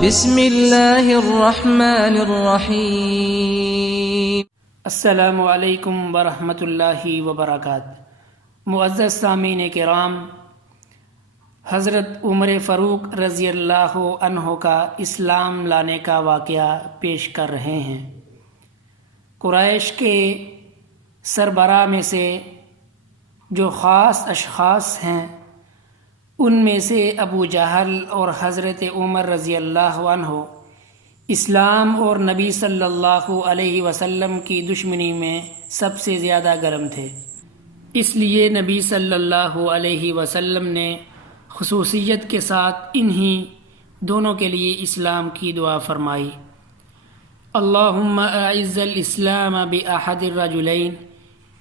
بسم اللہ الرحمن الرحیم۔ السلام علیکم ورحمۃ اللہ وبرکاتہ۔ معزز سامعین کرام، حضرت عمر فاروق رضی اللہ عنہ کا اسلام لانے کا واقعہ پیش کر رہے ہیں۔ قریش کے سربراہ میں سے جو خاص اشخاص ہیں ان میں سے ابو جہل اور حضرت عمر رضی اللہ عنہ اسلام اور نبی صلی اللہ علیہ وسلم کی دشمنی میں سب سے زیادہ گرم تھے، اس لیے نبی صلی اللہ علیہ وسلم نے خصوصیت کے ساتھ انہی دونوں کے لیے اسلام کی دعا فرمائی۔ اللہم اعز الاسلام باحد الرجلین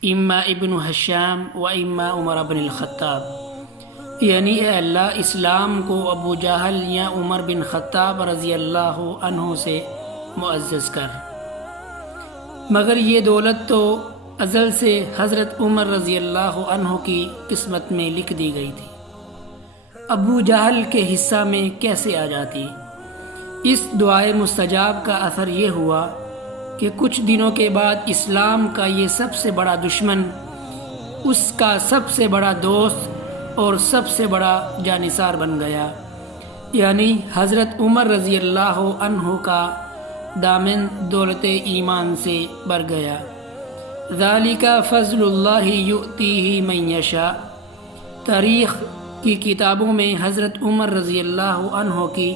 اما ابن ہشام و اما عمر بن الخطاب، یعنی اے اللہ اسلام کو ابو جہل یا عمر بن خطاب رضی اللہ عنہ سے معزز کر۔ مگر یہ دولت تو ازل سے حضرت عمر رضی اللہ عنہ کی قسمت میں لکھ دی گئی تھی، ابو جہل کے حصہ میں کیسے آ جاتی؟ اس دعائے مستجاب کا اثر یہ ہوا کہ کچھ دنوں کے بعد اسلام کا یہ سب سے بڑا دشمن اس کا سب سے بڑا دوست اور سب سے بڑا جانثار بن گیا، یعنی حضرت عمر رضی اللہ عنہ کا دامن دولت ایمان سے بھر گیا۔ ذالک فضل اللہ یؤتیہ من یشاء۔ تاریخ کی کتابوں میں حضرت عمر رضی اللہ عنہ کی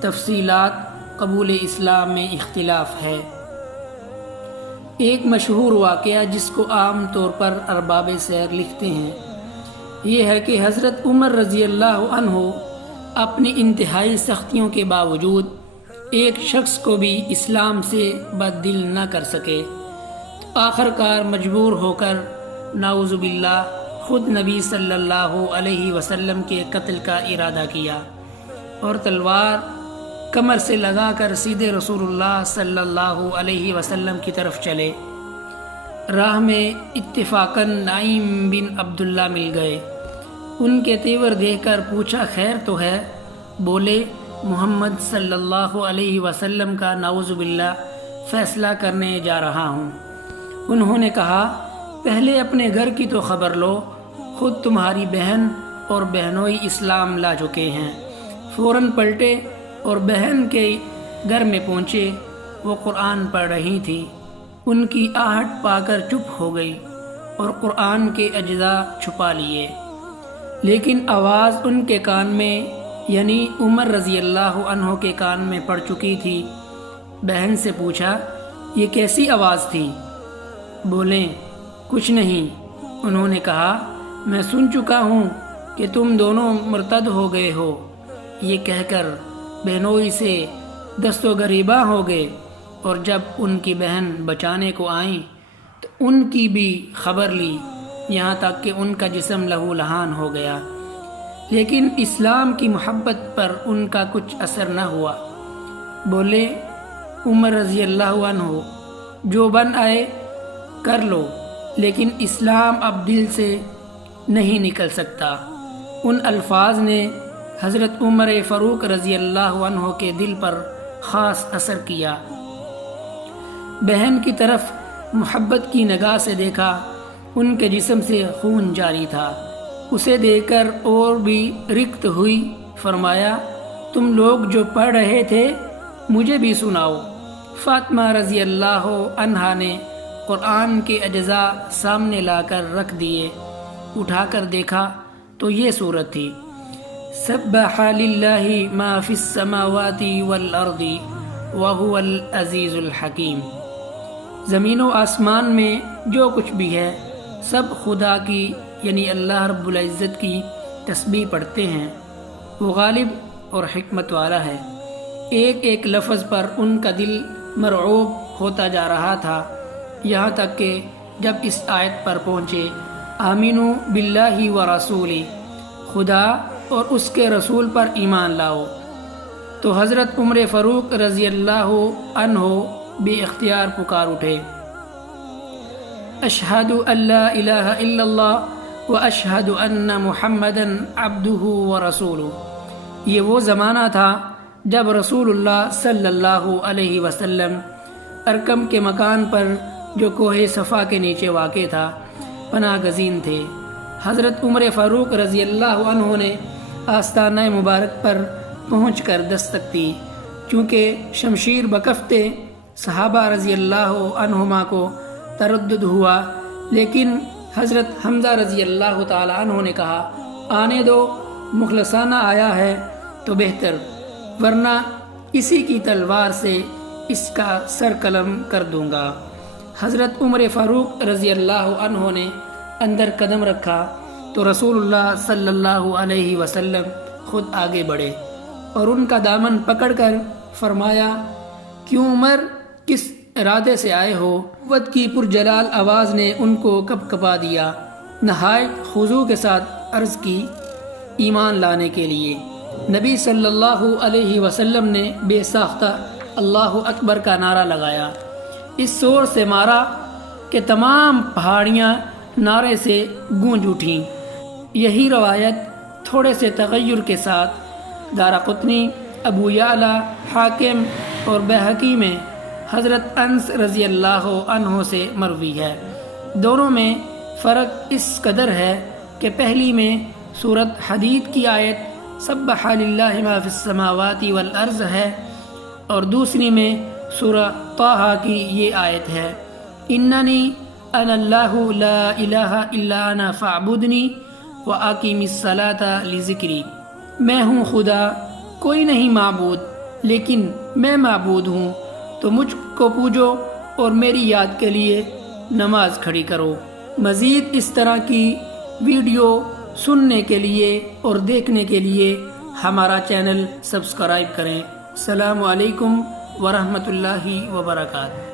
تفصیلات قبول اسلام میں اختلاف ہے۔ ایک مشہور واقعہ جس کو عام طور پر ارباب سیر لکھتے ہیں یہ ہے کہ حضرت عمر رضی اللہ عنہ اپنی انتہائی سختیوں کے باوجود ایک شخص کو بھی اسلام سے بد دل نہ کر سکے، آخر کار مجبور ہو کر نعوذ باللہ خود نبی صلی اللہ علیہ وسلم کے قتل کا ارادہ کیا اور تلوار کمر سے لگا کر سیدھے رسول اللہ صلی اللہ علیہ وسلم کی طرف چلے۔ راہ میں اتفاقاً نعیم بن عبداللہ مل گئے، ان کے تیور دیکھ کر پوچھا خیر تو ہے؟ بولے محمد صلی اللہ علیہ وسلم کا نعوذ باللہ فیصلہ کرنے جا رہا ہوں۔ انہوں نے کہا پہلے اپنے گھر کی تو خبر لو، خود تمہاری بہن اور بہنوئی اسلام لا چکے ہیں۔ فوراً پلٹے اور بہن کے گھر میں پہنچے، وہ قرآن پڑھ رہی تھی، ان کی آہٹ پا کر چپ ہو گئی اور قرآن کے اجزاء چھپا لیے، لیکن آواز ان کے کان میں یعنی عمر رضی اللہ عنہ کے کان میں پڑ چکی تھی۔ بہن سے پوچھا یہ کیسی آواز تھی؟ بولیں کچھ نہیں۔ انہوں نے کہا میں سن چکا ہوں کہ تم دونوں مرتد ہو گئے ہو۔ یہ کہہ کر بہنوئی سے دست و گریباں ہو گئے، اور جب ان کی بہن بچانے کو آئیں تو ان کی بھی خبر لی، یہاں تک کہ ان کا جسم لہو لہان ہو گیا، لیکن اسلام کی محبت پر ان کا کچھ اثر نہ ہوا۔ بولے عمر رضی اللہ عنہ جو بن آئے کر لو، لیکن اسلام اب دل سے نہیں نکل سکتا۔ ان الفاظ نے حضرت عمر فاروق رضی اللہ عنہ کے دل پر خاص اثر کیا۔ بہن کی طرف محبت کی نگاہ سے دیکھا، ان کے جسم سے خون جاری تھا، اسے دیکھ کر اور بھی رکت ہوئی، فرمایا تم لوگ جو پڑھ رہے تھے مجھے بھی سناؤ۔ فاطمہ رضی اللہ عنہا نے قرآن کے اجزاء سامنے لا کر رکھ دیے، اٹھا کر دیکھا تو یہ صورت تھی سبح للہ ما فی السماوات والارض وہو العزیز الحکیم۔ زمین و آسمان میں جو کچھ بھی ہے سب خدا کی یعنی اللہ رب العزت کی تسبیح پڑھتے ہیں، وہ غالب اور حکمت والا ہے۔ ایک ایک لفظ پر ان کا دل مرعوب ہوتا جا رہا تھا، یہاں تک کہ جب اس آیت پر پہنچے آمینو باللہ و رسولی، خدا اور اس کے رسول پر ایمان لاؤ، تو حضرت عمر فاروق رضی اللہ عنہ بے اختیار پکار اٹھے اشہد ان لا الہ الا اللہ و اشہد ان محمدًا عبدہ و رسولہ۔ یہ وہ زمانہ تھا جب رسول اللہ صلی اللہ علیہ وسلم ارکم کے مکان پر جو کوہ صفا کے نیچے واقع تھا پناہ گزین تھے۔ حضرت عمر فاروق رضی اللہ عنہ نے آستانہ مبارک پر پہنچ کر دستک دی، چونکہ شمشیر بکفتے صحابہ رضی اللہ عنہما کو تردد ہوا، لیکن حضرت حمزہ رضی اللہ تعالی عنہ نے کہا آنے دو، مخلصانہ آیا ہے تو بہتر، ورنہ اسی کی تلوار سے اس کا سر قلم کر دوں گا۔ حضرت عمر فاروق رضی اللہ عنہ نے اندر قدم رکھا تو رسول اللہ صلی اللہ علیہ وسلم خود آگے بڑھے اور ان کا دامن پکڑ کر فرمایا، کیوں عمر، کس ارادے سے آئے ہو؟ قوت کی پرجلال آواز نے ان کو کپ کپا دیا۔ نہایت خضوع کے ساتھ عرض کی، ایمان لانے کے لیے۔ نبی صلی اللہ علیہ وسلم نے بے ساختہ اللہ اکبر کا نعرہ لگایا، اس زور سے مارا کہ تمام پہاڑیاں نعرے سے گونج اٹھیں۔ یہی روایت تھوڑے سے تغیر کے ساتھ دارقطنی، ابو یعلا، حاکم اور بہقی میں حضرت انس رضی اللہ عنہ سے مروی ہے۔ دونوں میں فرق اس قدر ہے کہ پہلی میں سورۃ حدید کی آیت سبح للہ ما فی السماوات والارض ہے اور دوسری میں سورہ طٰہٰ کی یہ آیت ہے، اننی انا اللہ لا الہ الا انا فاعبدنی واقیم الصلاۃ لذکری، میں ہوں خدا، کوئی نہیں معبود لیکن میں معبود ہوں، تو مجھ کو پوجو اور میری یاد کے لیے نماز کھڑی کرو۔ مزید اس طرح کی ویڈیو سننے کے لیے اور دیکھنے کے لیے ہمارا چینل سبسکرائب کریں۔ السلام علیکم ورحمۃ اللہ وبرکاتہ۔